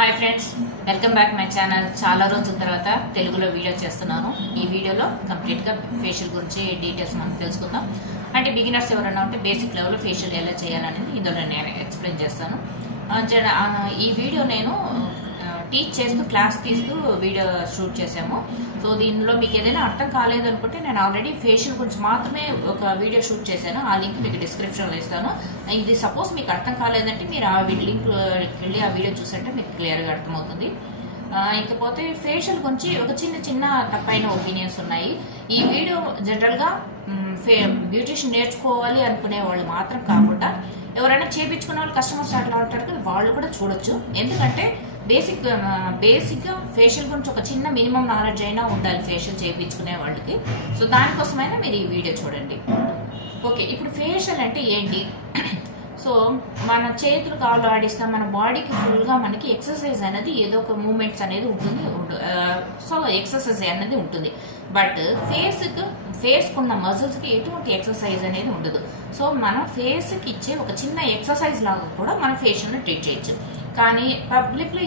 Hi friends, welcome back my channel. చాలా రోజుల తర్వాత తెలుగులో వీడియో చేస్తున్నాను. ఈ వీడియోలో కంప్లీట్గా ఫేషియల్ గురించి డీటెయిల్స్ మనం తెలుసుకుందాం. అంటే బిగినర్స్ ఎవరైనా ఉంటే బేసిక్ లెవెల్లో ఫేషియల్ ఎలా చేయాలనేది ఇందులో నేను ఎక్స్ప్లెయిన్ చేస్తాను. ఈ వీడియో నేను టీచ్ చేస్తూ క్లాస్ తీస్తూ వీడియో షూట్ చేసాము. సో దీనిలో మీకు ఏదైనా అర్థం కాలేదు అనుకుంటే నేను ఆల్రెడీ ఫేషియల్ గురించి మాత్రమే ఒక వీడియో షూట్ చేశాను. ఆ లింక్ మీకు డిస్క్రిప్షన్లో ఇస్తాను. ఇది సపోజ్ మీకు అర్థం కాలేదంటే మీరు ఆ లింక్ వెళ్ళి ఆ వీడియో చూసంటే మీకు క్లియర్గా అర్థమవుతుంది. ఇకపోతే ఫేషియల్ గురించి ఒక చిన్న తప్పైన ఒపీనియన్స్ ఉన్నాయి. ఈ వీడియో జనరల్గా బ్యూటిషియన్ నేర్చుకోవాలి అనుకునే వాళ్ళు మాత్రం కాకుండా ఎవరైనా చేయించుకునే వాళ్ళు కస్టమర్స్ అట్లా ఉంటారు కదా, వాళ్ళు కూడా చూడొచ్చు. ఎందుకంటే బేసిక్గా ఫేషియల్ గురించి ఒక చిన్న మినిమం నాలెడ్జ్ అయినా ఉండాలి ఫేషియల్ చేయించుకునే వాళ్ళకి. సో దానికోసమైనా మీరు ఈ వీడియో చూడండి. ఓకే, ఇప్పుడు ఫేషియల్ అంటే ఏంటి? సో మన చేతులు కాళ్ళు ఆడిస్తాం, మన బాడీకి ఫుల్గా మనకి ఎక్సర్సైజ్ అనేది ఏదో ఒక మూమెంట్స్ అనేది ఉంటుంది. సో ఎక్సర్సైజ్ అనేది ఉంటుంది. బట్ ఫేస్కి ఉన్న మజిల్స్కి ఎటువంటి ఎక్సర్సైజ్ అనేది ఉండదు. సో మనం ఫేస్కి ఇచ్చే ఒక చిన్న ఎక్సర్సైజ్ లాగా కూడా మనం ఫేషియల్ని ట్రీట్ చేయొచ్చు. కానీ పబ్లిక్లో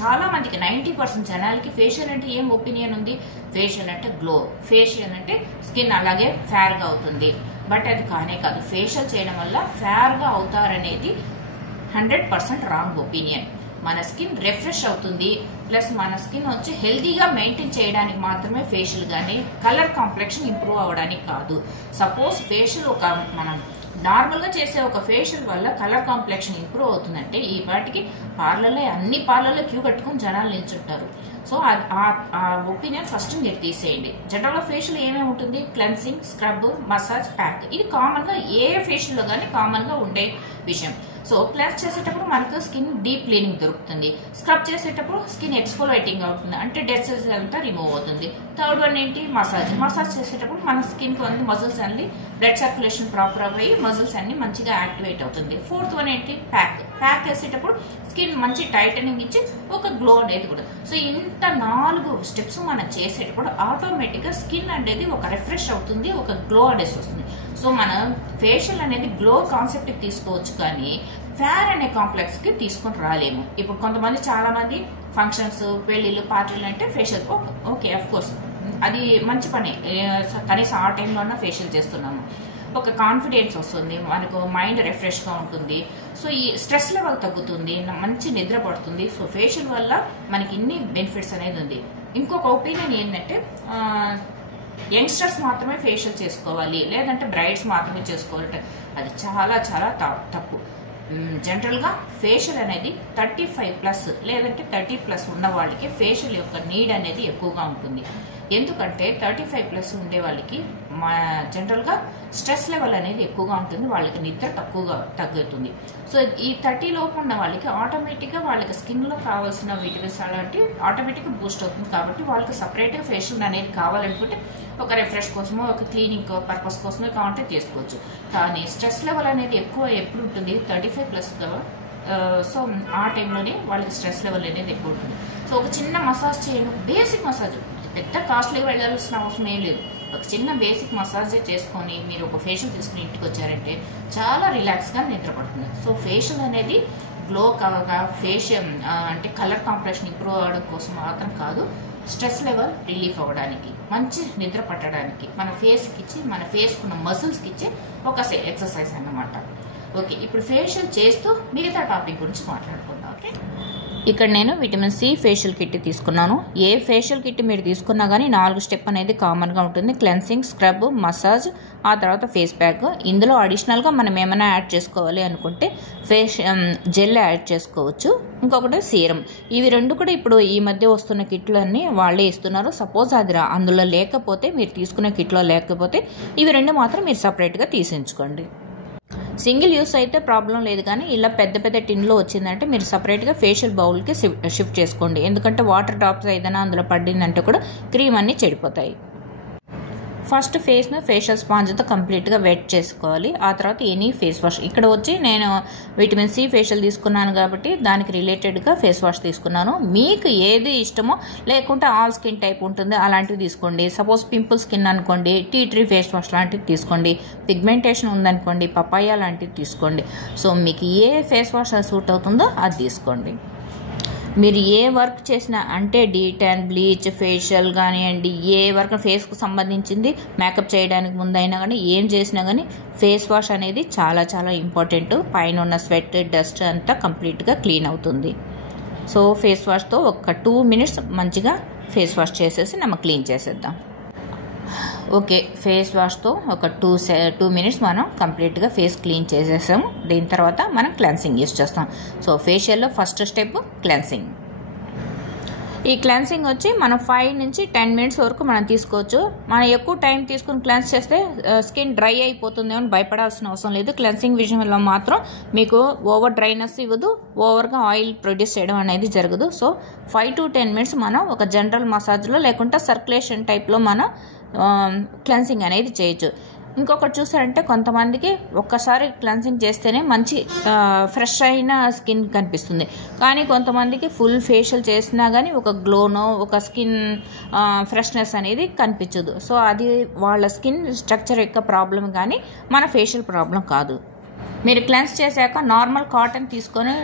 చాలా మందికి 90% జనాలకి ఫేషియల్ అంటే ఏం ఒపీనియన్ ఉంది? ఫేషియల్ అంటే గ్లో, ఫేషియల్ అంటే స్కిన్ అలాగే ఫేర్గా అవుతుంది. బట్ అది కానే కాదు. ఫేషియల్ చేయడం వల్ల ఫేర్గా అవుతారనేది 100% రాంగ్ ఒపీనియన్. మన స్కిన్ రిఫ్రెష్ అవుతుంది, ప్లస్ మన స్కిన్ వచ్చి హెల్తీగా మెయింటైన్ చేయడానికి మాత్రమే ఫేషియల్, కానీ కలర్ కాంప్లెక్షన్ ఇంప్రూవ్ అవ్వడానికి కాదు. సపోజ్ ఫేషియల్ మనం నార్మల్గా చేసే ఒక ఫేషియల్ వల్ల కలర్ కాంప్లెక్షన్ ఇంప్రూవ్ అవుతుందంటే ఈ వాటికి అన్ని పార్లర్లో క్యూ కట్టుకుని జనాలు నిల్చుంటారు. సో ఆ ఒపీనియన్ ఫస్ట్ మీరు తీసేయండి. జనరల్గా ఫేషియల్ ఏమేమి ఉంటుంది? Cleansing, scrub, massage, pack. ఇది కామన్గా ఏ ఫేషియల్లో కానీ కామన్గా ఉండే విషయం. సో క్లెన్స్ చేసేటప్పుడు మనకు స్కిన్ డీప్ క్లీనింగ్ దొరుకుతుంది. స్క్రబ్ చేసేటప్పుడు స్కిన్ ఎక్స్ఫోలేటింగ్ అవుతుంది, అంటే డెడ్ సెల్స్ అంతా రిమూవ్ అవుతుంది. థర్డ్ వన్ ఏంటి? మసాజ్ చేసేటప్పుడు మన స్కిన్ కి మజిల్స్ అన్ని బ్లడ్ సర్క్యులేషన్ ప్రాపర్ అయ్యి మజిల్స్ అన్ని మంచిగా యాక్టివేట్ అవుతుంది. ఫోర్త్ వన్ ఏంటి? ప్యాక్ వేసేటప్పుడు స్కిన్ మంచి టైటనింగ్ ఇచ్చి ఒక గ్లో అనేది కూడా. సో ఇంత 4 స్టెప్స్ మనం చేసేటప్పుడు ఆటోమేటిక్గా స్కిన్ అనేది ఒక రిఫ్రెష్ అవుతుంది, ఒక గ్లో అనేది వస్తుంది. సో మనం ఫేషియల్ అనేది గ్లో కాన్సెప్ట్కి తీసుకోవచ్చు, కానీ ఫేర్ అనే కాంప్లెక్స్ కి తీసుకొని రాలేము. ఇప్పుడు కొంతమంది చాలా మంది ఫంక్షన్స్, పెళ్లిళ్ళు, పార్టీలు అంటే ఫేషియల్ ఓకే, అఫ్ కోర్స్ అది మంచి పని. కనీసం ఆ టైంలో ఫేషియల్ చేస్తున్నాము, ఒక కాన్ఫిడెన్స్ వస్తుంది, మనకు మైండ్ రిఫ్రెష్గా ఉంటుంది. సో ఈ స్ట్రెస్ లెవెల్ తగ్గుతుంది, మంచి నిద్ర పడుతుంది. సో ఫేషియల్ వల్ల మనకి ఇన్ని బెనిఫిట్స్ అనేది ఉంది. ఇంకొక ఒపీనియన్ ఏంటంటే యంగ్స్టర్స్ మాత్రమే ఫేషియల్ చేసుకోవాలి, లేదంటే బ్రైడ్స్ మాత్రమే చేసుకోవాలి. అది చాలా తప్పు. జనరల్గా ఫేషియల్ అనేది 35+ లేదంటే 30+ ఉన్న వాళ్ళకి ఫేషియల్ యొక్క నీడ్ అనేది ఎక్కువగా ఉంటుంది. ఎందుకంటే 35+ ఉండే వాళ్ళకి జనరల్గా స్ట్రెస్ లెవెల్ అనేది ఎక్కువగా ఉంటుంది, వాళ్ళకి నిద్ర తగ్గుతుంది. సో ఈ 30 లోపు ఉన్న వాళ్ళకి ఆటోమేటిక్గా వాళ్ళకి స్కిన్లో కావాల్సిన విటమిన్స్ అలాంటివి ఆటోమేటిక్గా బూస్ట్ అవుతుంది. కాబట్టి వాళ్ళకి సపరేట్గా ఫేషియల్ అనేది కావాలనుకుంటే ఒక రిఫ్రెష్ కోసమో ఒక క్లీనింగ్ పర్పస్ కోసమో కావాలంటే చేసుకోవచ్చు. కానీ స్ట్రెస్ లెవెల్ అనేది ఎక్కువ ఎప్పుడు ఉంటుంది? 35+గా. సో ఆ టైంలోనే వాళ్ళకి స్ట్రెస్ లెవెల్ అనేది ఎక్కువ ఉంటుంది. సో ఒక చిన్న మసాజ్ చేయండి, బేసిక్ మసాజ్, పెద్ద కాస్ట్లీగా వెళ్ళాల్సిన అవసరం ఏం లేదు. ఒక చిన్న బేసిక్ మసాజ్ చేసుకొని మీరు ఒక ఫేషియల్ తీసుకుని ఇంటికి వచ్చారంటే చాలా రిలాక్స్గా నిద్రపడుతుంది. సో ఫేషియల్ అనేది గ్లో కాగా ఫేషియల్ అంటే కలర్ కాంప్లెక్షన్ ఇంప్రూవ్ అవ్వడం కోసం మాత్రం కాదు, స్ట్రెస్ లెవెల్ రిలీఫ్ అవ్వడానికి, మంచి నిద్ర పట్టడానికి, మన ఫేస్కి ఇచ్చి మన ఫేస్కి ఉన్న మసిల్స్కి ఇచ్చే ఒక ఎక్సర్సైజ్ అన్నమాట. ఓకే, ఇప్పుడు ఫేషియల్ చేస్తూ మిగతా టాపిక్ గురించి మాట్లాడుకుందాం. ఓకే, ఇక్కడ నేను విటమిన్ సి ఫేషియల్ కిట్ తీసుకున్నాను. ఏ ఫేషియల్ కిట్ మీరు తీసుకున్నా కానీ 4 స్టెప్ అనేది కామన్గా ఉంటుంది. క్లెన్సింగ్, స్క్రబ్, మసాజ్, ఆ తర్వాత ఫేస్ ప్యాక్. ఇందులో అడిషనల్గా మనం ఏమైనా యాడ్ చేసుకోవాలి అనుకుంటే జెల్ యాడ్ చేసుకోవచ్చు. ఇంకొకటి సీరం. ఇవి 2 కూడా ఇప్పుడు ఈ మధ్య వస్తున్న కిట్లన్నీ వాళ్ళే ఇస్తున్నారు. సపోజ్ అది అందులో లేకపోతే, మీరు తీసుకునే కిట్లో లేకపోతే ఇవి 2 మాత్రం మీరు సపరేట్గా తీసించుకోండి. సింగిల్ యూస్ అయితే ప్రాబ్లం లేదు, కానీ ఇలా పెద్ద టిన్లో వచ్చిందంటే మీరు సపరేట్గా ఫేషియల్ బౌల్కి షిఫ్ట్ చేసుకోండి. ఎందుకంటే వాటర్ డ్రాప్స్ ఏదైనా అందులో పడిందంటే కూడా క్రీమ్ అన్నీ చెడిపోతాయి. ఫస్ట్ ఫేస్ను ఫేషియల్ స్పాంజ్తో కంప్లీట్గా వెట్ చేసుకోవాలి. ఆ తర్వాత ఎనీ ఫేస్ వాష్. ఇక్కడ వచ్చి నేను విటమిన్ సి ఫేషియల్ తీసుకున్నాను కాబట్టి దానికి రిలేటెడ్గా ఫేస్ వాష్ తీసుకున్నాను. మీకు ఏది ఇష్టమో, లేకుంటే ఆల్ స్కిన్ టైప్ ఉంటుంది అలాంటివి తీసుకోండి. సపోజ్ పింపుల్ స్కిన్ అనుకోండి, టీ ట్రీ ఫేస్ వాష్ లాంటివి తీసుకోండి. పిగ్మెంటేషన్ ఉందనుకోండి, పపాయ లాంటివి తీసుకోండి. సో మీకు ఏ ఫేస్ వాష్ సూట్ అవుతుందో అది తీసుకోండి. మీరు ఏ వర్క్ చేసినా అంటే డీటాన్, బ్లీచ్, ఫేషియల్ కానివ్వండి, ఏ వర్క్ ఫేస్కు సంబంధించింది మేకప్ చేయడానికి ముందైనా కానీ ఏం చేసినా కానీ ఫేస్ వాష్ అనేది చాలా చాలా ఇంపార్టెంట్. పైన ఉన్న స్వెట్, డస్ట్ అంతా కంప్లీట్గా క్లీన్ అవుతుంది. సో ఫేస్ వాష్తో ఒక 2 minutes మంచిగా ఫేస్ వాష్ చేసేసి మనం క్లీన్ చేసేద్దాం. ఓకే, ఫేస్ వాష్తో ఒక 2 minutes మనం కంప్లీట్గా ఫేస్ క్లీన్ చేసేసాము. దీని తర్వాత మనం క్లెన్సింగ్ యూస్ చేస్తాం. సో ఫేషియల్లో ఫస్ట్ స్టెప్ క్లెన్సింగ్. ఈ క్లెన్సింగ్ వచ్చి మనం 5 నుంచి 10 minutes వరకు మనం తీసుకోవచ్చు. మనం ఎక్కువ టైం తీసుకుని క్లెన్స్ చేస్తే స్కిన్ డ్రై అయిపోతుంది అని భయపడాల్సిన అవసరం లేదు. క్లెన్సింగ్ విషయంలో మాత్రం మీకు ఓవర్ డ్రైనెస్ ఇవ్వదు, ఓవర్గా ఆయిల్ ప్రొడ్యూస్ చేయడం అనేది జరగదు. సో 5 to 10 minutes మనం ఒక జనరల్ మసాజ్లో లేకుంటే సర్క్యులేషన్ టైప్లో మనం క్లెన్సింగ్ అనేది చేయొచ్చు. ఇంకొకటి చూసారంటే కొంతమందికి ఒక్కసారి క్లెన్సింగ్ చేస్తేనే మంచి ఫ్రెష్ అయిన స్కిన్ కనిపిస్తుంది. కానీ కొంతమందికి ఫుల్ ఫేషియల్ చేసినా కానీ ఒక గ్లోనో, ఒక స్కిన్ ఫ్రెష్నెస్ అనేది కనిపించదు. సో అది వాళ్ళ స్కిన్ స్ట్రక్చర్ యొక్క ప్రాబ్లం కానీ మన ఫేషియల్ ప్రాబ్లం కాదు. మీరు క్లెన్స్ చేశాక నార్మల్ కాటన్ తీసుకొని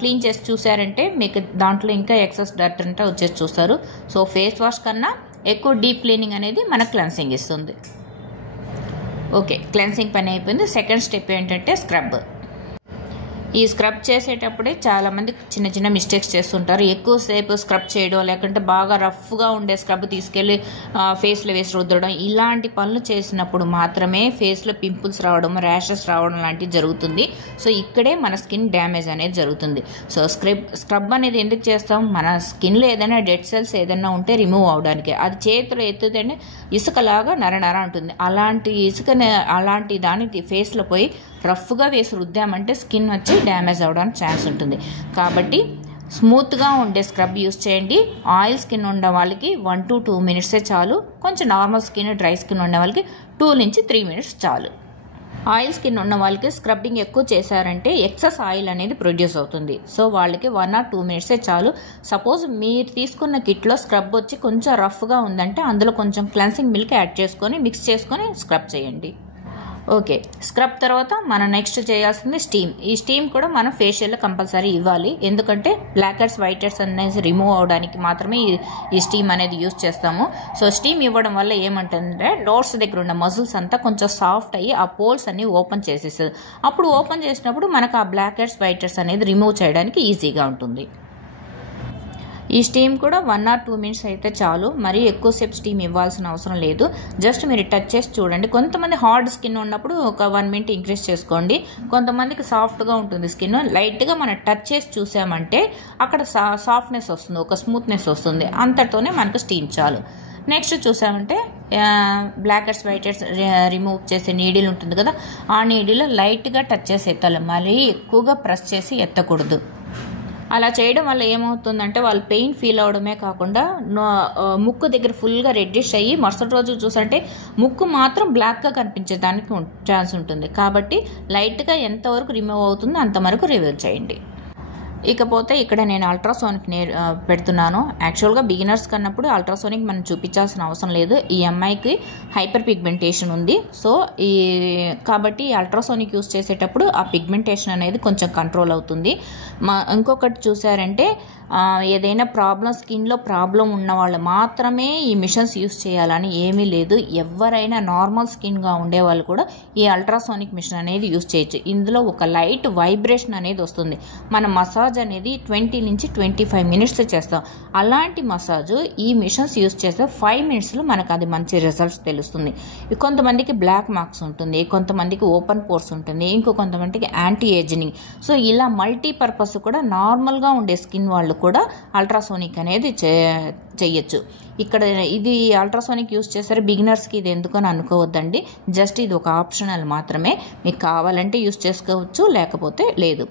క్లీన్ చేసి చూసారంటే మీకు దాంట్లో ఇంకా ఎక్సెస్ డర్ట్ అంటే వచ్చేసి చూస్తారు. సో ఫేస్ వాష్ కన్నా ఎక్కువ డీప్ క్లీనింగ్ అనేది మనకు క్లెన్సింగ్ ఇస్తుంది. ఓకే, క్లెన్సింగ్ పని అయిపోయింది. సెకండ్ స్టెప్ ఏంటంటే స్క్రబ్. ఈ స్క్రబ్ చేసేటప్పుడే చాలామంది చిన్న చిన్న మిస్టేక్స్ చేస్తుంటారు. ఎక్కువసేపు స్క్రబ్ చేయడం, లేకుంటే బాగా రఫ్గా ఉండే స్క్రబ్ తీసుకెళ్ళి ఫేస్లో వేసి రుద్దడం, ఇలాంటి పనులు చేసినప్పుడు మాత్రమే ఫేస్లో పింపుల్స్ రావడం, ర్యాషెస్ రావడం లాంటివి జరుగుతుంది. సో ఇక్కడే మన స్కిన్ డ్యామేజ్ అనేది జరుగుతుంది. సో స్క్రబ్ అనేది ఎందుకు చేస్తాం? మన స్కిన్లో ఏదైనా డెడ్ సెల్స్ ఏదైనా ఉంటే రిమూవ్ అవడానికి. అది చేతిలో ఎత్తుతుంటే ఇసుకలాగా నర ఉంటుంది. అలాంటి దాన్ని ఫేస్లో పోయి రఫ్గా వేసి రుద్దామంటే స్కిన్ వచ్చి డ్యామేజ్ అవ్వడానికి ఛాన్స్ ఉంటుంది. కాబట్టి స్మూత్గా ఉండే స్క్రబ్ యూస్ చేయండి. ఆయిల్ స్కిన్ ఉన్న వాళ్ళకి 1 to 2 minutes చాలు. కొంచెం నార్మల్ స్కిన్, డ్రై స్కిన్ ఉన్న వాళ్ళకి 2 నుంచి 3 minutes చాలు. ఆయిల్ స్కిన్ ఉన్న వాళ్ళకి స్క్రబ్బింగ్ ఎక్కువ చేశారంటే ఎక్సెస్ ఆయిల్ అనేది ప్రొడ్యూస్ అవుతుంది. సో వాళ్ళకి 1 or 2 minutes చాలు. సపోజ్ మీరు తీసుకున్న కిట్లో స్క్రబ్ వచ్చి కొంచెం రఫ్గా ఉందంటే అందులో కొంచెం క్లెన్సింగ్ మిల్క్ యాడ్ చేసుకొని మిక్స్ చేసుకొని స్క్రబ్ చేయండి. ఓకే, స్క్రబ్ తర్వాత మనం నెక్స్ట్ చేయాల్సింది స్టీమ్. ఈ స్టీమ్ కూడా మనం ఫేషియల్లో కంపల్సరీ ఇవ్వాలి. ఎందుకంటే బ్లాక్ హెడ్స్, వైట్ హెడ్స్ అనేది రిమూవ్ అవడానికి మాత్రమే ఈ స్టీమ్ అనేది యూజ్ చేస్తాము. సో స్టీమ్ ఇవ్వడం వల్ల ఏమంటుందంటే నోట్స్ దగ్గర ఉన్న మజిల్స్ అంతా కొంచెం సాఫ్ట్ అయ్యి ఆ పోల్స్ అన్ని ఓపెన్ చేసేస్తుంది. అప్పుడు ఓపెన్ చేసినప్పుడు మనకు ఆ బ్లాక్ హెడ్స్, వైట్ హెడ్స్ అనేది రిమూవ్ చేయడానికి ఈజీగా ఉంటుంది. ఈ స్టీమ్ కూడా 1 or 2 minutes అయితే చాలు. మరీ ఎక్కువసేపు స్టీమ్ ఇవ్వాల్సిన అవసరం లేదు. జస్ట్ మీరు టచ్ చేసి చూడండి. కొంతమంది హార్డ్ స్కిన్ ఉన్నప్పుడు ఒక 1 minute ఇంక్రీజ్ చేసుకోండి. కొంతమందికి సాఫ్ట్గా ఉంటుంది స్కిన్. లైట్గా మనం టచ్ చేసి చూసామంటే అక్కడ సాఫ్ట్నెస్ వస్తుంది, ఒక స్మూత్నెస్ వస్తుంది. అంతటితోనే మనకు స్టీమ్ చాలు. నెక్స్ట్ చూసామంటే blackheads, whiteheads remove చేసే నీడిల్ ఉంటుంది కదా, ఆ నీడిల్ లైట్గా టచ్ చేసి ఎత్తాలి. మరీ ఎక్కువగా ప్రెస్ చేసి ఎత్తకూడదు. అలా చేయడం వల్ల ఏమవుతుందంటే వాళ్ళు పెయిన్ ఫీల్ అవడమే కాకుండా ముక్కు దగ్గర ఫుల్గా రెడ్డిష్ అయ్యి మరుసటి రోజు చూసంటే ముక్కు మాత్రం బ్లాక్గా కనిపించేదానికి ఛాన్స్ ఉంటుంది. కాబట్టి లైట్గా ఎంతవరకు రిమూవ్ అవుతుందో అంతవరకు రిమూవ్ చేయండి. ఇకపోతే ఇక్కడ నేను అల్ట్రాసోనిక్ పెడుతున్నాను. యాక్చువల్గా బిగినర్స్ కన్నప్పుడు అల్ట్రాసోనిక్ మనం చూపించాల్సిన అవసరం లేదు. ఈ అమ్మాయికి హైపర్ పిగ్మెంటేషన్ ఉంది. సో కాబట్టి అల్ట్రాసోనిక్ యూస్ చేసేటప్పుడు ఆ పిగ్మెంటేషన్ అనేది కొంచెం కంట్రోల్ అవుతుంది. ఇంకొకటి చూసారంటే ఏదైనా స్కిన్లో ప్రాబ్లం ఉన్న వాళ్ళు మాత్రమే ఈ మిషన్స్ యూస్ చేయాలని ఏమీ లేదు. ఎవరైనా నార్మల్ స్కిన్గా ఉండేవాళ్ళు కూడా ఈ అల్ట్రాసోనిక్ మిషన్ అనేది యూస్ చేయొచ్చు. ఇందులో ఒక లైట్ వైబ్రేషన్ అనేది వస్తుంది. మన మసాజ్ అనేది 20 నుంచి 25 minutes చేస్తాం. అలాంటి మసాజ్ ఈ మిషన్స్ యూస్ చేస్తే 5 minutesలో మనకు అది మంచి రిజల్ట్స్ తెలుస్తుంది. కొంతమందికి బ్లాక్ మార్క్స్ ఉంటుంది, కొంతమందికి ఓపెన్ పోర్స్ ఉంటుంది, కొంతమందికి యాంటీ ఏజింగ్. సో ఇలా మల్టీపర్పస్ కూడా నార్మల్గా ఉండే స్కిన్ వాళ్ళు కూడా అల్ట్రాసోనిక్ అనేది చేయొచ్చు. ఇక్కడ ఇది అల్ట్రాసోనిక్ యూస్ చేస్తారు బిగినర్స్కి, ఇది ఎందుకని అనుకోవద్దండి. జస్ట్ ఇది ఒక ఆప్షనల్ మాత్రమే. మీకు కావాలంటే యూస్ చేసుకోవచ్చు, లేకపోతే లేదు.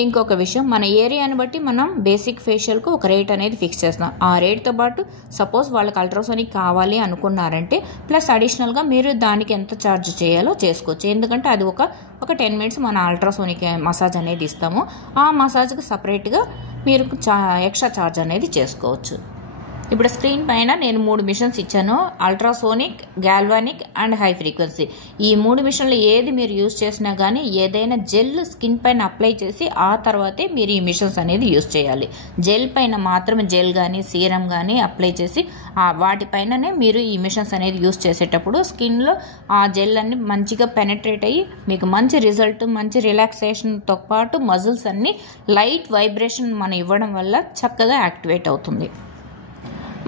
ఇంకొక విషయం, మన ఏరియాని బట్టి మనం బేసిక్ ఫేషియల్కు ఒక రేట్ అనేది ఫిక్స్ చేస్తాం. ఆ రేట్తో పాటు సపోజ్ వాళ్ళకి అల్ట్రాసోనిక్ కావాలి అనుకున్నారంటే ప్లస్ అడిషనల్గా మీరు దానికి ఎంత ఛార్జ్ చేయాలో చేసుకోవచ్చు. ఎందుకంటే అది ఒక 10 minutes మన అల్ట్రాసోనిక్ మసాజ్ అనేది ఇస్తాము. ఆ మసాజ్కి సపరేట్గా మీరు ఎక్స్ట్రా ఛార్జ్ అనేది చేసుకోవచ్చు. ఇప్పుడు స్క్రీన్ పైన నేను 3 మిషన్స్ ఇచ్చాను. Ultrasonic, galvanic and high frequency. ఈ 3 మిషన్లు ఏది మీరు యూజ్ చేసినా కానీ ఏదైనా జెల్ స్కిన్ పైన అప్లై చేసి ఆ తర్వాతే మీరు ఈ మిషన్స్ అనేది యూజ్ చేయాలి. జెల్ పైన మాత్రమే జెల్ కానీ సీరం కానీ అప్లై చేసి వాటిపైననే మీరు ఈ మిషన్స్ అనేది యూజ్ చేసేటప్పుడు స్కిన్లో ఆ జెల్ అన్ని మంచిగా పెనట్రేట్ అయ్యి మీకు మంచి రిజల్ట్, మంచి రిలాక్సేషన్తో పాటు మజిల్స్ అన్ని లైట్ వైబ్రేషన్ మనం ఇవ్వడం వల్ల చక్కగా యాక్టివేట్ అవుతుంది.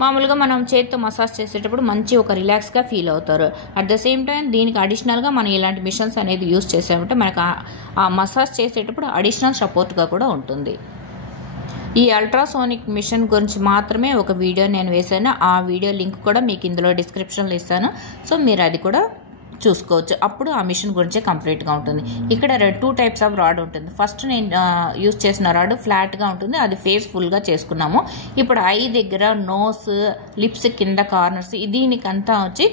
మామూలుగా మనం చేతితో మసాజ్ చేసేటప్పుడు మంచి ఒక రిలాక్స్గా ఫీల్ అవుతారు. అట్ ద సేమ్ టైం దీనికి అడిషనల్గా మనం ఇలాంటి మిషన్స్ అనేది యూజ్ చేసామంటే మనకు ఆ మసాజ్ చేసేటప్పుడు అడిషనల్ సపోర్ట్గా కూడా ఉంటుంది. ఈ అల్ట్రాసోనిక్ మిషన్ గురించి మాత్రమే ఒక వీడియో నేను వేసాను. ఆ వీడియో లింక్ కూడా మీకు ఇందులో డిస్క్రిప్షన్లో ఇస్తాను. సో మీరు అది కూడా చూసుకోవచ్చు. అప్పుడు ఆ మిషన్ గురించే కంప్లీట్గా ఉంటుంది. ఇక్కడ 2 టైప్స్ ఆఫ్ రాడ్ ఉంటుంది. ఫస్ట్ నేను యూజ్ చేసిన రాడ్ ఫ్లాట్గా ఉంటుంది, అది ఫేస్ ఫుల్గా చేసుకున్నాము. ఇప్పుడు ఐ దగ్గర, నోస్, లిప్స్ కింద కార్నర్స్ దీనికంతా వచ్చి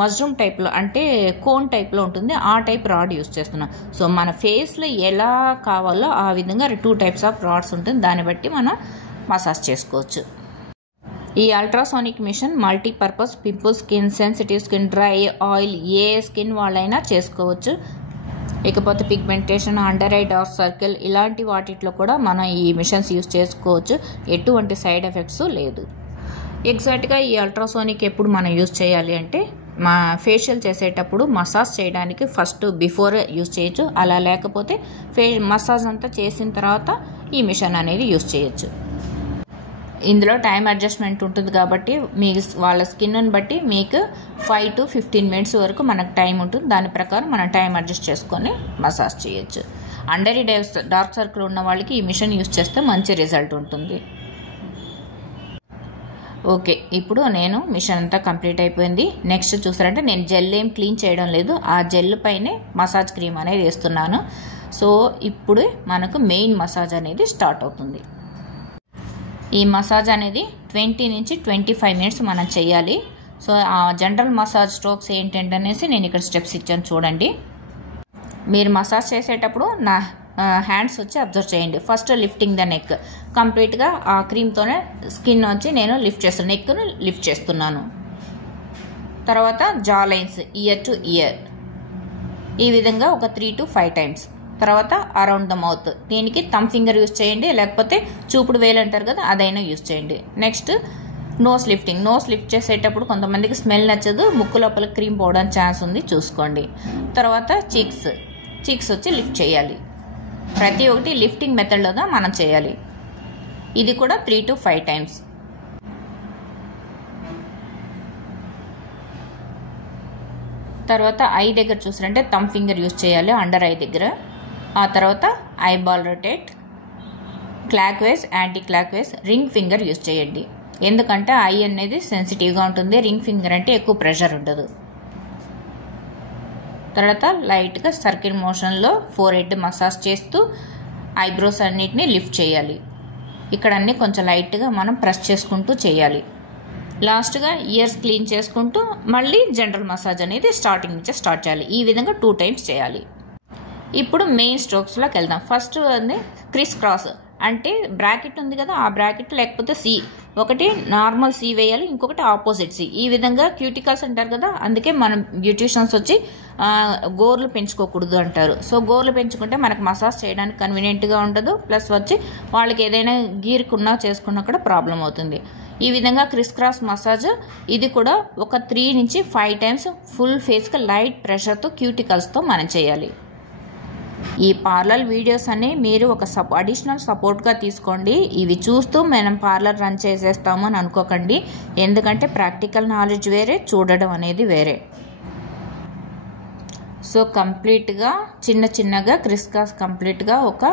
మష్రూమ్ టైప్లో అంటే కోన్ టైప్లో ఉంటుంది. ఆ టైప్ రాడ్ యూజ్ చేస్తున్నాం. సో మన ఫేస్లో ఎలా కావాలో ఆ విధంగా 2 టైప్స్ ఆఫ్ రాడ్స్ ఉంటుంది. దాన్ని బట్టి మనం మసాజ్ చేసుకోవచ్చు. ఈ ultrasonic machine multipurpose, pimple skin, sensitive skin, dry, oil ఏ స్కిన్ వాళ్ళైనా చేసుకోవచ్చు. ఇకపోతే pigmentation, under eye dark circle ఇలాంటి వాటిలో కూడా మనం ఈ మిషన్స్ యూజ్ చేసుకోవచ్చు. ఎటువంటి సైడ్ ఎఫెక్ట్స్ లేదు. ఎగ్జాక్ట్గా ఈ అల్ట్రాసోనిక్ ఎప్పుడు మనం యూజ్ చేయాలి అంటే మా ఫేషియల్ చేసేటప్పుడు మసాజ్ చేయడానికి ఫస్ట్ బిఫోర్ యూజ్ చేయొచ్చు. అలా లేకపోతే మసాజ్ అంతా చేసిన తర్వాత ఈ మిషన్ అనేది యూజ్ చేయొచ్చు. ఇందులో టైం అడ్జస్ట్మెంట్ ఉంటుంది కాబట్టి మీ వాళ్ళ స్కిన్ని బట్టి మీకు 5 to 15 minutes వరకు మనకు టైం ఉంటుంది. దాని ప్రకారం మనం టైం అడ్జస్ట్ చేసుకొని మసాజ్ చేయొచ్చు. అండర్ ఐ డార్క్ సర్కిల్ ఉన్న వాళ్ళకి ఈ మిషన్ యూజ్ చేస్తే మంచి రిజల్ట్ ఉంటుంది. ఓకే, ఇప్పుడు నేను మిషన్ అంతా కంప్లీట్ అయిపోయింది. నెక్స్ట్ చూసారంటే నేను జెల్ ఏం క్లీన్ చేయడం లేదు, ఆ జెల్ పైనే మసాజ్ క్రీమ్ అనేది వేస్తున్నాను. సో ఇప్పుడు మనకు మెయిన్ మసాజ్ అనేది స్టార్ట్ అవుతుంది. ఈ మసాజ్ అనేది 20 నుంచి 25 minutes మనం చేయాలి. సో ఆ జనరల్ మసాజ్ స్ట్రోక్స్ ఏంటంటనేసి నేను ఇక్కడ స్టెప్స్ ఇచ్చాను చూడండి. మీరు మసాజ్ చేసేటప్పుడు నా హ్యాండ్స్ వచ్చి అబ్జర్వ్ చేయండి. ఫస్ట్ లిఫ్టింగ్ ద నెక్, కంప్లీట్గా ఆ క్రీమ్తోనే స్కిన్ వచ్చి నేను లిఫ్ట్ చేస్తున్నాను, నెక్ను లిఫ్ట్ చేస్తున్నాను. తర్వాత జా లైన్స్, ఇయర్ టు ఇయర్, ఈ విధంగా ఒక 3 to 5 times. తర్వాత అరౌండ్ ద మౌత్, దీనికి థమ్ ఫింగర్ యూజ్ చేయండి, లేకపోతే చూపుడు వేలు అంటారు కదా అదైనా యూజ్ చేయండి. Next nose lifting. Nose lift చేసేటప్పుడు కొంతమందికి స్మెల్ నచ్చదు, ముక్కు లోపల క్రీమ్ పోవడానికి ఛాన్స్ ఉంది, చూసుకోండి. తర్వాత చీక్స్ వచ్చి లిఫ్ట్ చేయాలి. ప్రతి ఒక్కటి లిఫ్టింగ్ మెథడ్లోగా మనం చేయాలి. ఇది కూడా 3 to 5 times. తర్వాత ఐ దగ్గర చూసారంటే థమ్ ఫింగర్ యూజ్ చేయాలి అండర్ ఐ దగ్గర. ఆ తర్వాత eyeball rotate, clock wise, anti clock wise, ring finger use చేయండి. ఎందుకంటే ఐ అనేది సెన్సిటివ్గా ఉంటుంది, రింగ్ ఫింగర్ అంటే ఎక్కువ ప్రెషర్ ఉండదు. తర్వాత లైట్గా సర్కిల్ మోషన్లో ఫోర్ హెడ్ మసాజ్ చేస్తూ ఐబ్రోస్ అన్నిటిని లిఫ్ట్ చేయాలి. ఇక్కడ అన్నీ కొంచెం లైట్గా మనం ప్రెస్ చేసుకుంటూ చేయాలి. లాస్ట్గా ఇయర్స్ క్లీన్ చేసుకుంటూ మళ్ళీ జనరల్ మసాజ్ అనేది స్టార్టింగ్ నుంచే స్టార్ట్ చేయాలి. ఈ విధంగా 2 times చేయాలి. ఇప్పుడు మెయిన్ స్ట్రోక్స్లోకి వెళ్దాం. ఫస్ట్ అది క్రిస్ క్రాస్, అంటే బ్రాకెట్ ఉంది కదా ఆ బ్రాకెట్ లేకపోతే సి, ఒకటి నార్మల్ సి వేయాలి, ఇంకొకటి ఆపోజిట్ సి. ఈ విధంగా క్యూటికల్స్ అంటారు కదా, అందుకే మనం బ్యూటిషియన్స్ వచ్చి గోర్లు పెంచుకోకూడదు అంటారు. సో గోర్లు పెంచుకుంటే మనకు మసాజ్ చేయడానికి కన్వీనియంట్గా ఉండదు, ప్లస్ వచ్చి వాళ్ళకి ఏదైనా గీరుకున్నా చేసుకున్నా కూడా ప్రాబ్లం అవుతుంది. ఈ విధంగా క్రిస్ క్రాస్ మసాజ్ ఇది కూడా ఒక 3 నుంచి 5 times ఫుల్ ఫేస్కి లైట్ ప్రెషర్తో క్యూటికల్స్తో మనం చేయాలి. ఈ పార్లర్ వీడియోస్ అన్ని మీరు ఒక అడిషనల్ సపోర్ట్గా తీసుకోండి. ఇవి చూస్తూ మనం పార్లర్ రన్ చేసేస్తాము అని అనుకోకండి, ఎందుకంటే ప్రాక్టికల్ నాలెడ్జ్ వేరే, చూడడం అనేది వేరే. సో కంప్లీట్గా చిన్నగా క్రిస్కాస్ కంప్లీట్గా ఒక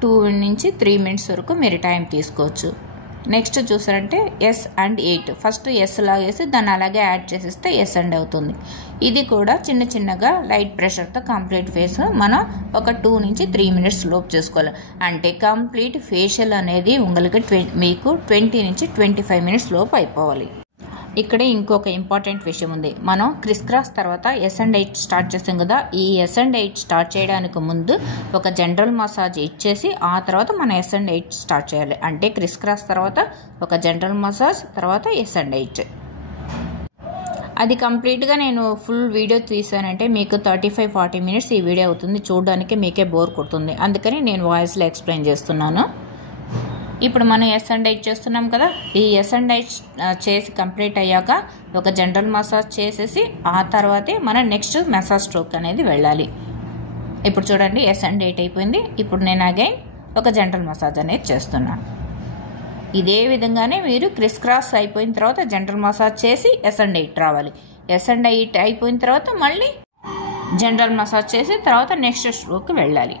2 నుంచి 3 minutes వరకు మీరు టైం తీసుకోవచ్చు. నెక్స్ట్ చూసారంటే ఎస్ అండ్ 8, ఫస్ట్ ఎస్ లాగేసి దాన్ని అలాగే యాడ్ చేసేస్తే ఎస్ అండ్ అవుతుంది. ఇది కూడా చిన్నగా లైట్ ప్రెషర్తో కంప్లీట్ ఫేస్ మనం ఒక 2 నుంచి 3 minutes లోపు చేసుకోవాలి. అంటే కంప్లీట్ ఫేషియల్ అనేది మీకు 20 నుంచి 25 minutes లోపు అయిపోవాలి. ఇక్కడ ఇంకొక ఇంపార్టెంట్ విషయం ఉంది. మనం క్రిస్ క్రాస్ తర్వాత S&8 స్టార్ట్ చేస్తాం కదా, ఈ S&8 స్టార్ట్ చేయడానికి ముందు ఒక జనరల్ మసాజ్ ఇచ్చేసి ఆ తర్వాత మనం S&8 స్టార్ట్ చేయాలి. అంటే క్రిస్ క్రాస్ తర్వాత ఒక జనరల్ మసాజ్, తర్వాత S&8. అది కంప్లీట్గా నేను ఫుల్ వీడియో తీసానంటే మీకు 35-40 మినిట్స్ ఈ వీడియో అవుతుంది. చూడడానికి మీకే బోర్ కొడుతుంది. అందుకని నేను వాయిస్లో ఎక్స్ప్లెయిన్ చేస్తున్నాను. ఇప్పుడు మనం S&8 చేస్తున్నాం కదా, ఈ S&8 చేసి కంప్లీట్ అయ్యాక ఒక జనరల్ మసాజ్ చేసేసి ఆ తర్వాతే మనం నెక్స్ట్ మసాజ్ స్ట్రోక్ అనేది వెళ్ళాలి. ఇప్పుడు చూడండి S&8 అయిపోయింది. ఇప్పుడు నేను అగైన్ ఒక జనరల్ మసాజ్ అనేది చేస్తున్నాను. ఇదే విధంగానే మీరు క్రిస్ క్రాస్ అయిపోయిన తర్వాత జనరల్ మసాజ్ చేసి S&8 రావాలి. S&8 అయిపోయిన తర్వాత మళ్ళీ జనరల్ మసాజ్ చేసి తర్వాత నెక్స్ట్ స్ట్రోక్కి వెళ్ళాలి.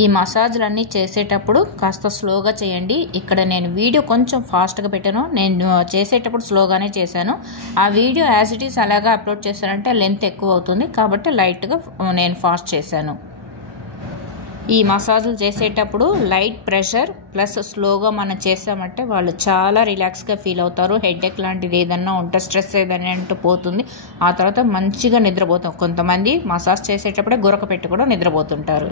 ఈ మసాజ్లన్నీ చేసేటప్పుడు కాస్త స్లోగా చేయండి. ఇక్కడ నేను వీడియో కొంచెం ఫాస్ట్గా పెట్టాను. నేను చేసేటప్పుడు స్లోగానే చేశాను. ఆ వీడియో యాజ్ ఇట్ ఈస్ అలాగా అప్లోడ్ చేశానంటే లెంత్ ఎక్కువ అవుతుంది, కాబట్టి లైట్గా నేను ఫాస్ట్ చేశాను. ఈ మసాజులు చేసేటప్పుడు లైట్ ప్రెషర్ ప్లస్ స్లోగా మనం చేసామంటే వాళ్ళు చాలా రిలాక్స్గా ఫీల్ అవుతారు. హెడేక్ లాంటిది ఏదన్నా ఉంటే, స్ట్రెస్ ఏదైనా ఉంటే పోతుంది. ఆ తర్వాత మంచిగా నిద్రపోతాం. కొంతమంది మసాజ్ చేసేటప్పుడే గురక పెట్టి కూడా నిద్రపోతుంటారు.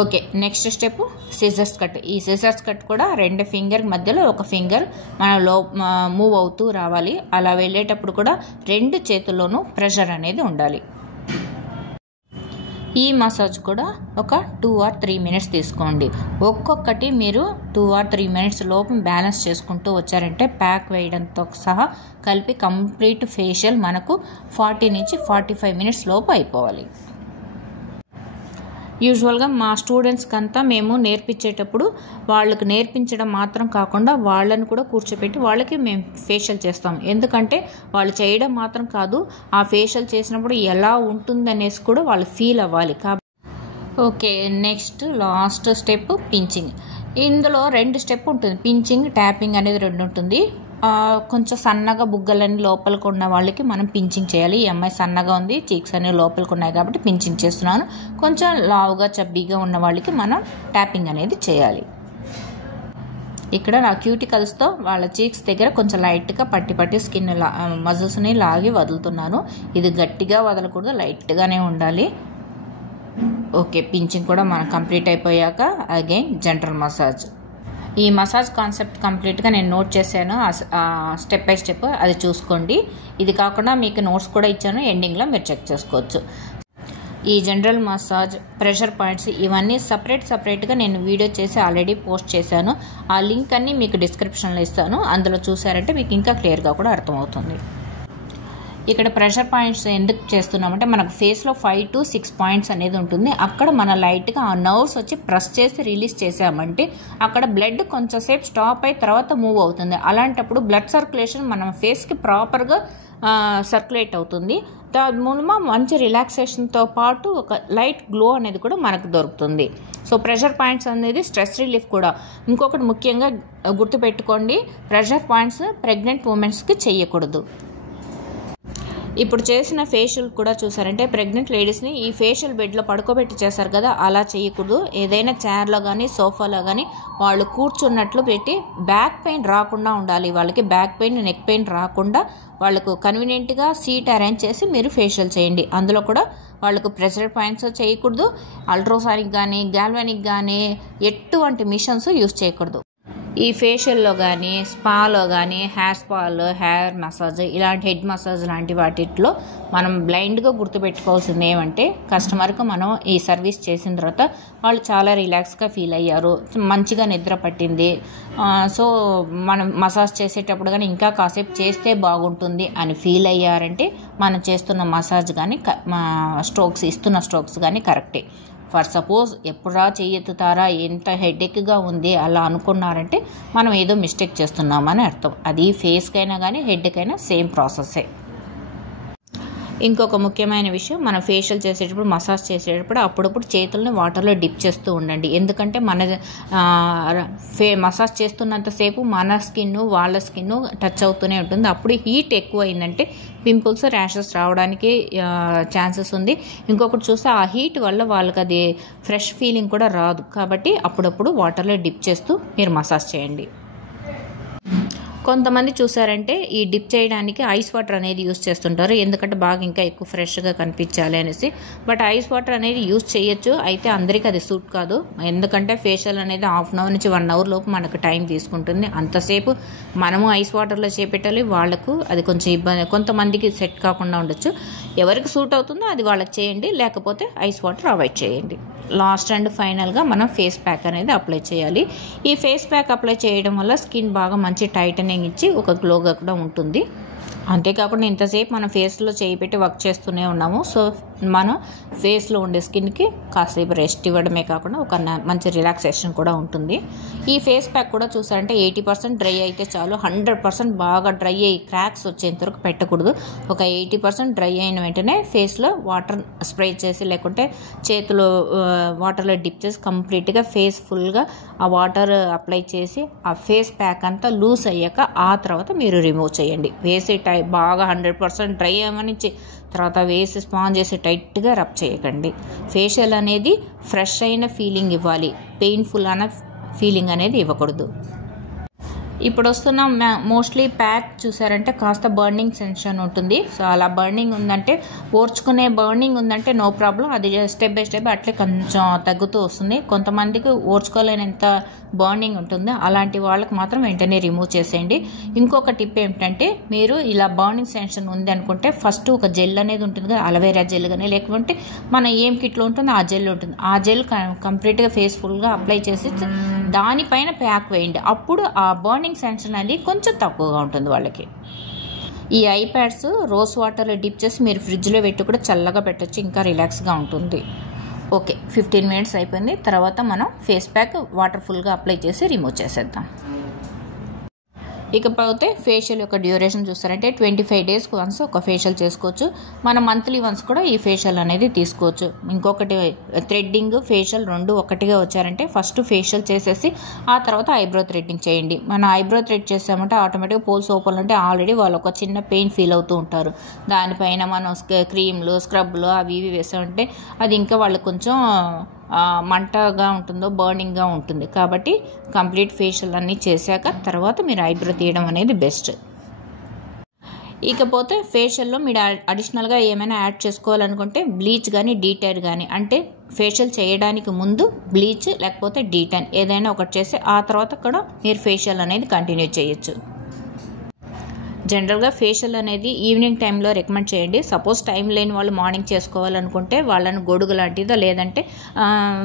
Okay, next step scissors cut. ఈ సిజర్స్ కట్ కూడా 2 ఫింగర్ మధ్యలో ఒక ఫింగర్ మన మూవ్ అవుతూ రావాలి. అలా వెళ్ళేటప్పుడు కూడా 2 చేతుల్లోనూ ప్రెషర్ అనేది ఉండాలి. ఈ మసాజ్ కూడా ఒక 2 or 3 మినిట్స్ తీసుకోండి. ఒక్కొక్కటి మీరు 2 or 3 మినిట్స్ లోపు బ్యాలెన్స్ చేసుకుంటూ వచ్చారంటే ప్యాక్ వేయడంతో సహా కలిపి కంప్లీట్ ఫేషియల్ మనకు 40 నుంచి 45 మినిట్స్ లోపు అయిపోవాలి. యూజువల్గా మా స్టూడెంట్స్కి అంతా మేము నేర్పించేటప్పుడు వాళ్ళకి నేర్పించడం మాత్రం కాకుండా వాళ్ళని కూడా కూర్చోపెట్టి వాళ్ళకి మేము ఫేషియల్ చేస్తాం. ఎందుకంటే వాళ్ళు చేయడం మాత్రం కాదు, ఆ ఫేషియల్ చేసినప్పుడు ఎలా ఉంటుందనేసి కూడా వాళ్ళు ఫీల్ అవ్వాలి. Okay, next last step pinching. ఇందులో 2 స్టెప్ ఉంటుంది. పించింగ్, ట్యాపింగ్ అనేది 2 ఉంటుంది. కొంచెం సన్నగా బుగ్గలన్నీ లోపలికి ఉన్న వాళ్ళకి మనం పించింగ్ చేయాలి. ఈ అమ్మాయి సన్నగా ఉంది, చీక్స్ అన్ని లోపలికి ఉన్నాయి కాబట్టి పించింగ్ చేస్తున్నాను. కొంచెం లావుగా చబ్బీగా ఉన్న వాళ్ళకి మనం ట్యాపింగ్ అనేది చేయాలి. ఇక్కడ నా క్యూటికల్స్తో వాళ్ళ చీక్స్ దగ్గర కొంచెం లైట్గా పట్టి స్కిన్ మజిల్స్ని లాగి వదులుతున్నాను. ఇది గట్టిగా వదలకూడదు, లైట్గానే ఉండాలి. ఓకే, పించింగ్ కూడా మనం కంప్లీట్ అయిపోయాక అగైన్ జనరల్ మసాజ్. ఈ మసాజ్ కాన్సెప్ట్ కంప్లీట్గా నేను నోట్ చేశాను, స్టెప్ బై స్టెప్ అది చూసుకోండి. ఇది కాకుండా మీకు నోట్స్ కూడా ఇచ్చాను, ఎండింగ్లో మీరు చెక్ చేసుకోవచ్చు. ఈ జనరల్ మసాజ్, ప్రెషర్ పాయింట్స్ ఇవన్నీ సపరేట్గా నేను వీడియో చేసి ఆల్రెడీ పోస్ట్ చేశాను. ఆ లింక్ అన్నీ మీకు డిస్క్రిప్షన్లో ఇస్తాను. అందులో చూసారంటే మీకు ఇంకా క్లియర్గా కూడా అర్థమవుతుంది. ఇక్కడ ప్రెషర్ పాయింట్స్ ఎందుకు చేస్తున్నామంటే మనకు ఫేస్లో 5 to 6 పాయింట్స్ అనేది ఉంటుంది. అక్కడ మన లైట్గా ఆ నర్వ్స్ వచ్చి ప్రెస్ చేసి రిలీజ్ చేసామంటే అక్కడ బ్లడ్ కొంచెంసేపు స్టాప్ అయి తర్వాత మూవ్ అవుతుంది. అలాంటప్పుడు బ్లడ్ సర్క్యులేషన్ మన ఫేస్కి ప్రాపర్గా సర్క్యులేట్ అవుతుంది. దాని మూలమ మంచి రిలాక్సేషన్తో పాటు ఒక లైట్ గ్లో అనేది కూడా మనకు దొరుకుతుంది. సో ప్రెషర్ పాయింట్స్ అనేది స్ట్రెస్ రిలీఫ్ కూడా. ఇంకొకటి ముఖ్యంగా గుర్తుపెట్టుకోండి, ప్రెషర్ పాయింట్స్ ప్రెగ్నెంట్ ఉమెన్స్కి చేయకూడదు. ఇప్పుడు చేసిన ఫేషియల్ కూడా చూసారంటే ప్రెగ్నెంట్ లేడీస్ని ఈ ఫేషియల్ బెడ్లో పడుకోబెట్టి చేస్తారు కదా, అలా చేయకూడదు. ఏదైనా చైర్లో కానీ సోఫాలో కానీ వాళ్ళు కూర్చున్నట్లు పెట్టి బ్యాక్ పెయిన్ రాకుండా ఉండాలి. వాళ్ళకి బ్యాక్ పెయిన్, నెక్ పెయిన్ రాకుండా వాళ్ళకు కన్వీనియంట్గా సీట్ అరేంజ్ చేసి మీరు ఫేషియల్ చేయండి. అందులో కూడా వాళ్ళకు ప్రెషర్ పాయింట్స్ చేయకూడదు. అల్ట్రాసానిక్ కానీ గాల్వానిక్ కానీ ఎటువంటి మిషన్స్ యూజ్ చేయకూడదు. ఈ ఫేషియల్లో కానీ స్పాలో కానీ హెయిర్ స్పాలు, హెయిర్ మసాజ్, ఇలాంటి హెడ్ మసాజ్ లాంటి వాటిలో మనం బ్లైండ్గా గుర్తుపెట్టుకోవాల్సింది ఏమంటే కస్టమర్కి మనం ఈ సర్వీస్ చేసిన తర్వాత వాళ్ళు చాలా రిలాక్స్గా ఫీల్ అయ్యారు, మంచిగా నిద్ర పట్టింది, సో మనం మసాజ్ చేసేటప్పుడు కానీ ఇంకా కాసేపు చేస్తే బాగుంటుంది అని ఫీల్ అయ్యారంటే మనం చేస్తున్న మసాజ్ కానీ స్ట్రోక్స్ ఇస్తున్న స్ట్రోక్స్ కానీ కరెక్టే. ఫర్ సపోజ్ ఎప్పుడా చెయ్యెత్తుతారా, ఎంత హెడేక్గా ఉంది అలా అనుకున్నారంటే మనం ఏదో మిస్టేక్ చేస్తున్నామని అర్థం. అది ఫేస్కైనా కానీ హెడ్కైనా సేమ్ ప్రాసెస్సే. ఇంకొక ముఖ్యమైన విషయం, మనం ఫేషియల్ చేసేటప్పుడు, మసాజ్ చేసేటప్పుడు అప్పుడప్పుడు చేతుల్ని వాటర్లో డిప్ చేస్తూ ఉండండి. ఎందుకంటే మన మసాజ్ చేస్తున్నంతసేపు మన స్కిన్ వాళ్ళ స్కిన్ టచ్ అవుతూనే ఉంటుంది. అప్పుడు హీట్ ఎక్కువ అయిందంటే పింపుల్స్, ర్యాషెస్ రావడానికి ఛాన్సెస్ ఉంది. ఇంకొకటి చూస్తే ఆ హీట్ వల్ల వాళ్ళకి అది ఫ్రెష్ ఫీలింగ్ కూడా రాదు. కాబట్టి అప్పుడప్పుడు వాటర్లో డిప్ చేస్తూ మీరు మసాజ్ చేయండి. కొంతమంది చూసారంటే ఈ డిప్ చేయడానికి ఐస్ వాటర్ అనేది యూస్ చేస్తుంటారు, ఎందుకంటే బాగా ఇంకా ఎక్కువ ఫ్రెష్గా కనిపించాలి అనేసి. బట్ ఐస్ వాటర్ అనేది యూస్ చేయొచ్చు, అయితే అందరికీ అది సూట్ కాదు. ఎందుకంటే ఫేషియల్ అనేది హాఫ్ అన్ అవర్ నుంచి 1 అవర్ లోపు మనకు టైం తీసుకుంటుంది. అంతసేపు మనము ఐస్ వాటర్లో చేపెట్టాలి, వాళ్ళకు అది కొంచెం ఇబ్బంది, కొంతమందికి సెట్ కాకుండా ఉండొచ్చు. ఎవరికి సూట్ అవుతుందో అది వాళ్ళకి చేయండి, లేకపోతే ఐస్ వాటర్ అవాయిడ్ చేయండి. లాస్ట్ అండ్ ఫైనల్గా మనం ఫేస్ ప్యాక్ అనేది అప్లై చేయాలి. ఈ ఫేస్ ప్యాక్ అప్లై చేయడం వల్ల స్కిన్ బాగా మంచి టైటనింగ్ ఇచ్చి ఒక గ్లోగా కూడా ఉంటుంది. అంతేకాకుండా ఇంతసేపు మనం ఫేస్లో చేయి పెట్టి వర్క్ చేస్తూనే ఉన్నాము. సో మనం ఫేస్లో ఉండే స్కిన్కి కాసేపు రెస్ట్ ఇవ్వడమే కాకుండా ఒక మంచి రిలాక్సేషన్ కూడా ఉంటుంది. ఈ ఫేస్ ప్యాక్ కూడా చూసారంటే 80% డ్రై అయితే చాలు. 100% బాగా డ్రై అయ్యి క్రాక్స్ వచ్చేంత వరకు పెట్టకూడదు. ఒక 80% డ్రై అయిన వెంటనే ఫేస్లో వాటర్ స్ప్రే చేసి, లేకుంటే చేతిలో వాటర్లో డిప్ చేసి కంప్లీట్గా ఫేస్ ఫుల్గా ఆ వాటర్ అప్లై చేసి ఆ ఫేస్ ప్యాక్ అంతా లూజ్ అయ్యాక ఆ తర్వాత మీరు రిమూవ్ చేయండి. వేసి బాగా 100% డ్రై అవ్వనిచ్చి తర్వాత వేసి స్పాంజ్ చేసి టైట్గా రబ్ చేయకండి. ఫేషియల్ అనేది ఫ్రెష్ అయిన ఫీలింగ్ ఇవ్వాలి, పెయిన్ఫుల్ అన్న ఫీలింగ్ అనేది ఇవ్వకూడదు. ఇప్పుడు వస్తున్న మోస్ట్లీ ప్యాక్ చూసారంటే కాస్త బర్నింగ్ సెన్షన్ ఉంటుంది. సో అలా బర్నింగ్ ఉందంటే, ఓర్చుకునే బర్నింగ్ ఉందంటే నో ప్రాబ్లం, అది స్టెప్ బై స్టెప్ అట్లే కొంచెం తగ్గుతూ వస్తుంది. కొంతమందికి ఓర్చుకోలేనంత బర్నింగ్ ఉంటుంది, అలాంటి వాళ్ళకి మాత్రం వెంటనే రిమూవ్ చేసేయండి. ఇంకొక టిప్ ఏమిటంటే, మీరు ఇలా బర్నింగ్ సెన్షన్ ఉంది అనుకుంటే ఫస్ట్ ఒక జెల్ అనేది ఉంటుంది కదా, అలోవెరా జెల్ కానీ లేకపోతే మన ఏం కిట్లో ఉంటుందో ఆ జెల్ ఉంటుంది, ఆ జెల్ కంప్లీట్గా ఫేస్ ఫుల్గా అప్లై చేసి దానిపైన ప్యాక్ వేయండి. అప్పుడు ఆ బర్నింగ్ సెన్షన్ అనేది కొంచెం తక్కువగా ఉంటుంది వాళ్ళకి. ఈ ఐ ప్యాడ్స్ రోజ్ వాటర్లో డిప్ చేసి మీరు ఫ్రిడ్జ్లో పెట్టి కూడా చల్లగా పెట్టచ్చు, ఇంకా రిలాక్స్గా ఉంటుంది. ఓకే, 15 మినిట్స్ అయిపోయింది. తర్వాత మనం ఫేస్ ప్యాక్ వాటర్ ఫుల్గా అప్లై చేసి రిమూవ్ చేసేద్దాం. ఇకపోతే ఫేషియల్ యొక్క డ్యూరేషన్ చూస్తారంటే 25 డేస్కి వన్స్ ఒక ఫేషియల్ చేసుకోవచ్చు. మనం మంత్లీ వన్స్ కూడా ఈ ఫేషియల్ అనేది తీసుకోవచ్చు. ఇంకొకటి థ్రెడ్డింగ్ ఫేషియల్ రెండు ఒకటిగా వచ్చారంటే ఫస్ట్ ఫేషియల్ చేసేసి ఆ తర్వాత ఐబ్రో థ్రెడ్డింగ్ చేయండి. మనం ఐబ్రో థ్రెడ్ చేసామంటే ఆటోమేటిక్గా పోల్స్ ఓపెన్ అంటే ఆల్రెడీ వాళ్ళు ఒక చిన్న పెయిన్ ఫీల్ అవుతూ ఉంటారు. దానిపైన మనం క్రీమ్లు స్క్రబ్లు అవి ఇవి వేసామంటే అది ఇంకా వాళ్ళకి కొంచెం మంటగా ఉంటుందో బర్నింగ్గా ఉంటుంది. కాబట్టి కంప్లీట్ ఫేషియల్ అన్నీ చేశాక తర్వాత మీరు ఐబ్రో తీయడం అనేది బెస్ట్. ఇకపోతే ఫేషియల్లో మీరు అడిషనల్గా ఏమైనా యాడ్ చేసుకోవాలనుకుంటే బ్లీచ్ కానీ డీటైర్ కానీ, అంటే ఫేషియల్ చేయడానికి ముందు బ్లీచ్ లేకపోతే డీటైన్ ఏదైనా ఒకటి చేసి ఆ తర్వాత కూడా మీరు ఫేషియల్ అనేది కంటిన్యూ చేయొచ్చు. జనరల్గా ఫేషియల్ అనేది ఈవినింగ్ టైంలో రికమెండ్ చేయండి. సపోజ్ టైం లేని వాళ్ళు మార్నింగ్ చేసుకోవాలనుకుంటే వాళ్ళని గొడుగు లాంటిదో లేదంటే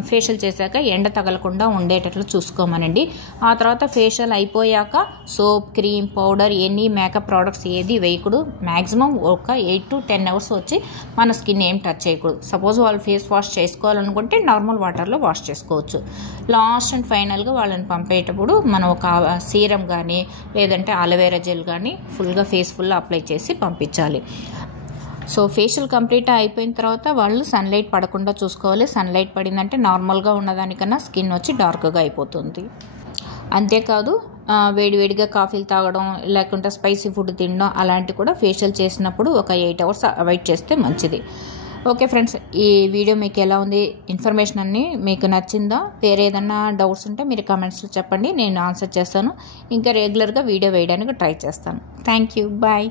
ఫేషియల్ చేశాక ఎండ తగలకుండా ఉండేటట్లు చూసుకోమనండి. ఆ తర్వాత ఫేషియల్ అయిపోయాక soap, cream, powder, any makeup products ఏది వేయకూడదు. మ్యాక్సిమం ఒక 8 to 10 అవర్స్ వచ్చి మన స్కిన్ ఏం టచ్ చేయకూడదు. సపోజ్ వాళ్ళు ఫేస్ వాష్ చేసుకోవాలనుకుంటే నార్మల్ వాటర్లో వాష్ చేసుకోవచ్చు. లాస్ట్ అండ్ ఫైనల్గా వాళ్ళని పంపేటప్పుడు మనం ఒక సీరం కానీ లేదంటే అలోవెరా జెల్ కానీ ఫుల్గా ఫేస్ ఫుల్గా అప్లై చేసి పంపించాలి. సో ఫేషియల్ కంప్లీట్ అయిపోయిన తర్వాత వాళ్ళు సన్లైట్ పడకుండా చూసుకోవాలి. సన్లైట్ పడిందంటే నార్మల్గా ఉన్నదానికన్నా స్కిన్ వచ్చి డార్క్గా అయిపోతుంది. అంతేకాదు వేడివేడిగా కాఫీలు తాగడం లేకుంటే స్పైసీ ఫుడ్ తినడం అలాంటివి కూడా ఫేషియల్ చేసినప్పుడు ఒక 8 అవర్స్ అవాయిడ్ చేస్తే మంచిది. ఓకే ఫ్రెండ్స్, ఈ వీడియో మీకు ఎలా ఉంది, ఇన్ఫర్మేషన్ అన్నీ మీకు నచ్చిందా? వేరే ఏదన్నా డౌట్స్ ఉంటే మీరు కామెంట్స్లో చెప్పండి, నేను ఆన్సర్ చేస్తాను. ఇంకా రెగ్యులర్గా వీడియో వేయడానికి ట్రై చేస్తాను. Thank you, bye.